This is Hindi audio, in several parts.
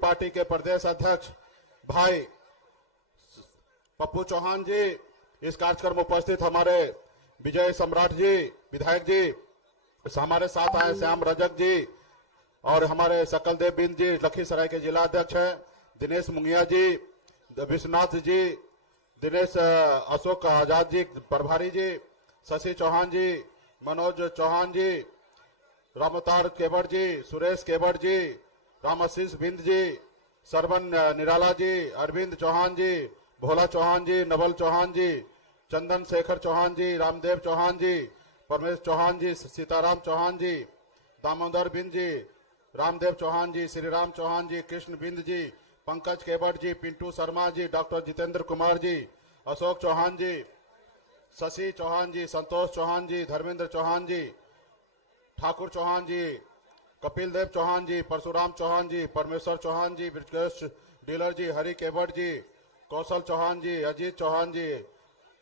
पार्टी के प्रदेश अध्यक्ष भाई पप्पू चौहान जी, इस कार्यक्रम में उपस्थित हमारे विजय सम्राट जी विधायक जी, हमारे साथ आए श्याम रजक जी और हमारे सकलदेव बिंद जी लखीसराय के जिला अध्यक्ष हैं, दिनेश मुंगिया जी, विश्वनाथ जी, दिनेश अशोक आजाद जी प्रभारी जी, शशि चौहान जी, मनोज चौहान जी, रामअवतार केवट जी, सुरेश केवट जी, रामाशीष बिंद जी, सरवन निराला जी, अरविंद चौहान जी, भोला चौहान जी, नवल चौहान जी, चंदन शेखर चौहान जी, रामदेव चौहान जी, परमेश चौहान जी, सीताराम चौहान जी, दामोदर बिंद जी, रामदेव चौहान जी, श्रीराम चौहान जी, कृष्ण बिंद जी, पंकज केवट जी, पिंटू शर्मा जी, डॉक्टर जितेंद्र कुमार जी, अशोक चौहान जी, शशि चौहान जी, संतोष चौहान जी, धर्मेंद्र चौहान जी, ठाकुर चौहान जी, कपिल देव चौहान जी, परशुराम चौहान जी, परमेश्वर चौहान जी, ब्रजेश डीलर जी, हरि केवट जी, कौशल चौहान जी, अजीत चौहान जी,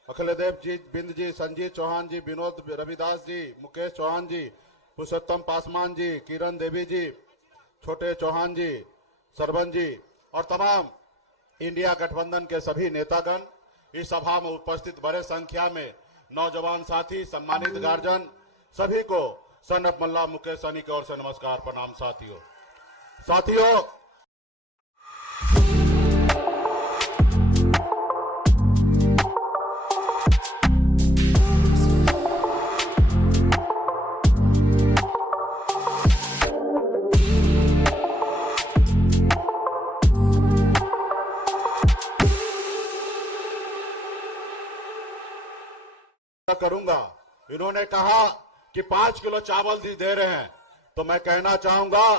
अखिलदेव जी बिंद जी, संजीत चौहान जी, विनोद रविदास जी, मुकेश चौहान जी, पुरुषोत्तम पासवान जी, किरण देवी जी, छोटे चौहान जी, सरवन जी और तमाम इंडिया गठबंधन के सभी नेतागण इस सभा में उपस्थित बड़े संख्या में नौजवान साथी, सम्मानित गार्जियन, सभी को सनप मल्ला मुकेश सैनी की ओर से नमस्कार प्रणाम। साथियों करूंगा, इन्होंने कहा कि 5 किलो चावल दे रहे हैं, तो मैं कहना चाहूंगा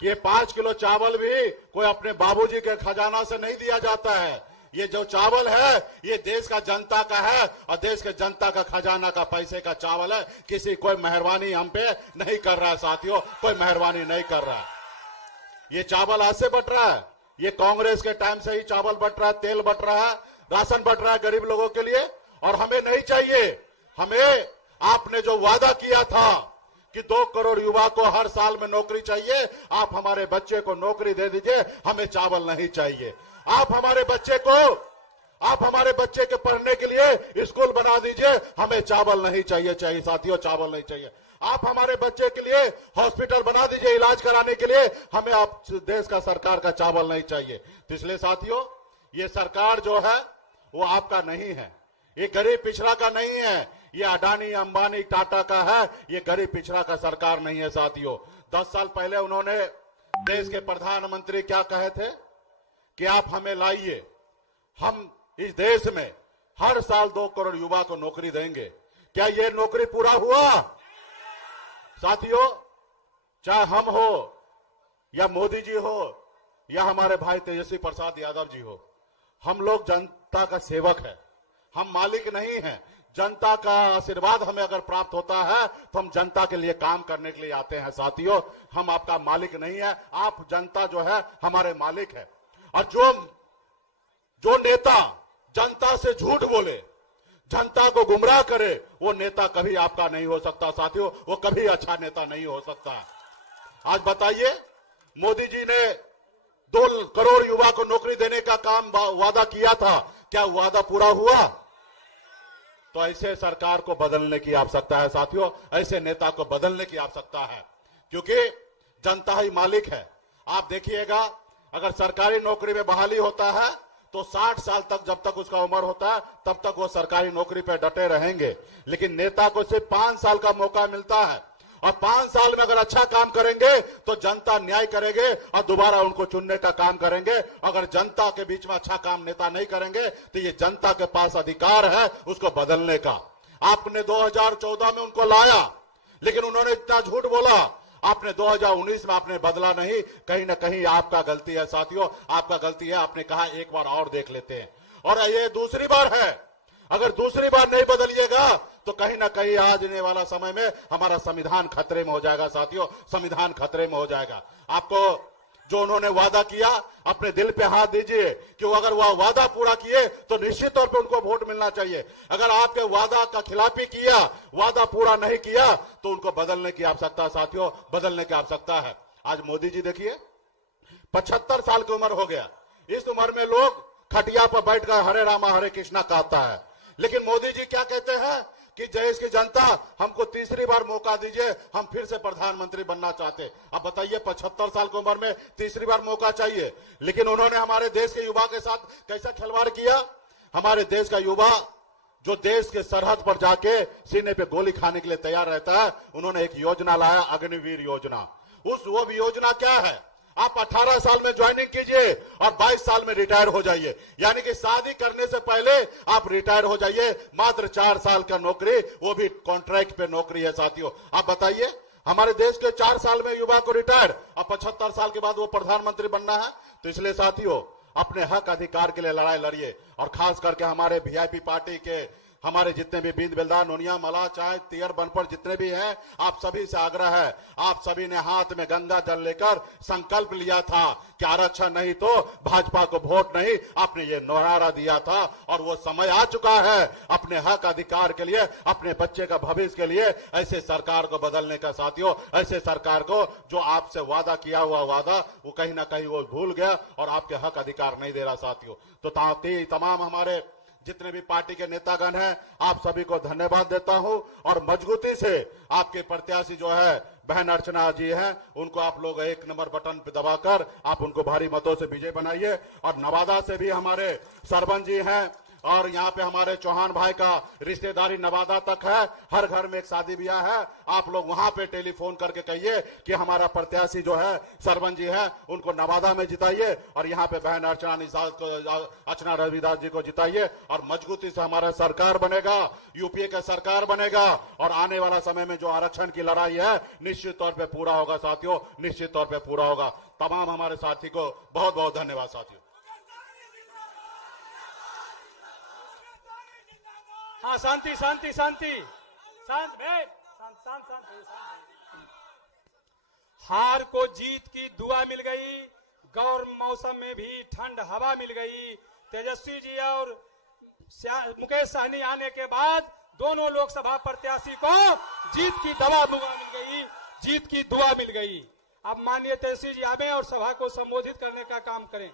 कि ये 5 किलो चावल भी कोई अपने बाबूजी के खजाना से नहीं दिया जाता है। ये जो चावल है ये देश का जनता का है और देश के जनता का खजाना का पैसे का चावल है। किसी कोई मेहरबानी हम पे नहीं कर रहा है साथियों, कोई मेहरबानी नहीं कर रहा है। ये चावल आज से बट रहा है, ये कांग्रेस के टाइम से ही चावल बट रहा है, तेल बट रहा है, राशन बट रहा है गरीब लोगों के लिए, और हमें नहीं चाहिए। हमें आपने जो वादा किया था कि 2 करोड़ युवा को हर साल में नौकरी चाहिए, आप हमारे बच्चे को नौकरी दे दीजिए, हमें चावल नहीं चाहिए। आप हमारे बच्चे के पढ़ने के लिए स्कूल बना दीजिए, हमें चावल नहीं चाहिए साथियों, चावल नहीं चाहिए। आप हमारे बच्चे के लिए हॉस्पिटल बना दीजिए इलाज कराने के लिए, हमें आप देश का सरकार का चावल नहीं चाहिए। तो इसलिए साथियों ये सरकार जो है वो आपका नहीं है, ये गरीब पिछड़ा का नहीं है, ये अडानी अंबानी टाटा का है, ये गरीब पिछड़ा का सरकार नहीं है साथियों। 10 साल पहले उन्होंने देश के प्रधानमंत्री क्या कहे थे कि आप हमें लाइए, हम इस देश में हर साल 2 करोड़ युवा को नौकरी देंगे। क्या ये नौकरी पूरा हुआ साथियों? चाहे हम हो या मोदी जी हो या हमारे भाई तेजस्वी प्रसाद यादव जी हो, हम लोग जनता का सेवक है, हम मालिक नहीं हैं। जनता का आशीर्वाद हमें अगर प्राप्त होता है तो हम जनता के लिए काम करने के लिए आते हैं साथियों, हम आपका मालिक नहीं है। आप जनता जो है हमारे मालिक है। और जो नेता जनता से झूठ बोले, जनता को गुमराह करे, वो नेता कभी आपका नहीं हो सकता साथियों, वो कभी अच्छा नेता नहीं हो सकता। आज बताइए, मोदी जी ने 2 करोड़ युवा को नौकरी देने का काम वादा किया था, क्या वादा पूरा हुआ? तो ऐसे सरकार को बदलने की आवश्यकता है साथियों, ऐसे नेता को बदलने की आवश्यकता है, क्योंकि जनता ही मालिक है। आप देखिएगा, अगर सरकारी नौकरी में बहाली होता है तो 60 साल तक, जब तक उसका उम्र होता है तब तक वो सरकारी नौकरी पे डटे रहेंगे। लेकिन नेता को सिर्फ 5 साल का मौका मिलता है, और 5 साल में अगर अच्छा काम करेंगे तो जनता न्याय करेंगे और दोबारा उनको चुनने का काम करेंगे। अगर जनता के बीच में अच्छा काम नेता नहीं करेंगे तो ये जनता के पास अधिकार है उसको बदलने का। आपने 2014 में उनको लाया, लेकिन उन्होंने इतना झूठ बोला। आपने 2019 में आपने बदला नहीं, कहीं ना कहीं आपका गलती है साथियों, आपका गलती है। आपने कहा एक बार और देख लेते हैं, और ये दूसरी बार है। अगर दूसरी बार नहीं बदलिएगा तो कहीं ना कहीं आने वाला समय में हमारा संविधान खतरे में हो जाएगा साथियों, संविधान खतरे में हो जाएगा। आपको जो उन्होंने वादा किया, अपने दिल पे हाथ दीजिए कि वो अगर वह वादा पूरा किए तो निश्चित तौर पे उनको वोट मिलना चाहिए। अगर आपके वादा का खिलाफी किया, वादा पूरा नहीं किया, तो उनको बदलने की आवश्यकता साथियों, बदलने की आवश्यकता है। आज मोदी जी देखिए, 75 साल की उम्र हो गया। इस उम्र में लोग खटिया पर बैठकर हरे रामा हरे कृष्णा कहता है, लेकिन मोदी जी क्या कहते हैं कि देश की जनता हमको तीसरी बार मौका दीजिए, हम फिर से प्रधानमंत्री बनना चाहते। अब बताइए 75 साल की उम्र में तीसरी बार मौका चाहिए, लेकिन उन्होंने हमारे देश के युवा के साथ कैसा खिलवाड़ किया। हमारे देश का युवा जो देश के सरहद पर जाके सीने पे गोली खाने के लिए तैयार रहता है, उन्होंने एक योजना लाया, अग्निवीर योजना। वो भी योजना क्या है, आप 18 साल में ज्वाइनिंग कीजिए और 22 साल में रिटायर हो जाइए, यानी कि शादी करने से पहले आप रिटायर हो जाइए। मात्र 4 साल का नौकरी, वो भी कॉन्ट्रैक्ट पे नौकरी है साथियों। आप बताइए, हमारे देश के 4 साल में युवा को रिटायर और 75 साल के बाद वो प्रधानमंत्री बनना है। तो इसलिए साथियों, अपने हक अधिकार के लिए लड़ाई लड़िए। और खास करके हमारे वीआईपी पार्टी के हमारे जितने भी बींद बेलदार, नोनिया, मला, चाय, तियर, बनपर जितने भी हैं, आप सभी से आग्रह है, आप सभी ने हाथ में गंगा जल लेकर संकल्प लिया था कि आरक्षण नहीं तो भाजपा को वोट नहीं, आपने ये नारा दिया था। और वो समय आ चुका है अपने हक अधिकार के लिए, अपने बच्चे का भविष्य के लिए ऐसे सरकार को बदलने का साथियों। ऐसे सरकार को जो आपसे वादा किया हुआ वादा वो कहीं ना कहीं वो भूल गया और आपके हक अधिकार नहीं दे रहा साथियों। तो तमाम हमारे जितने भी पार्टी के नेतागण हैं, आप सभी को धन्यवाद देता हूं। और मजबूती से आपके प्रत्याशी जो है बहन अर्चना जी हैं, उनको आप लोग 1 नंबर बटन पे दबाकर आप उनको भारी मतों से विजय बनाइए। और नवादा से भी हमारे सरपंच जी हैं और यहाँ पे हमारे चौहान भाई का रिश्तेदारी नवादा तक है, हर घर में एक शादी ब्याह है। आप लोग वहां पे टेलीफोन करके कहिए कि हमारा प्रत्याशी जो है सरपंच जी है, उनको नवादा में जिताइए और यहाँ पे बहन अर्चना रविदास जी को जिताइए। और मजबूती से हमारा सरकार बनेगा, यूपीए का सरकार बनेगा। और आने वाला समय में जो आरक्षण की लड़ाई है निश्चित तौर पर पूरा होगा साथियों, निश्चित तौर पर पूरा होगा। तमाम हमारे साथी को बहुत बहुत धन्यवाद साथियों। हाँ, शांति शांति शांति, शांत भाई, शांत शांत शांत। हार को जीत की दुआ मिल गई, गर्म मौसम में भी ठंड हवा मिल गई। तेजस्वी जी और मुकेश सहनी आने के बाद दोनों लोकसभा प्रत्याशी को जीत की दवा मिल गई, जीत की दुआ मिल गई। अब माननीय तेजस्वी जी आवे और सभा को संबोधित करने का काम करें।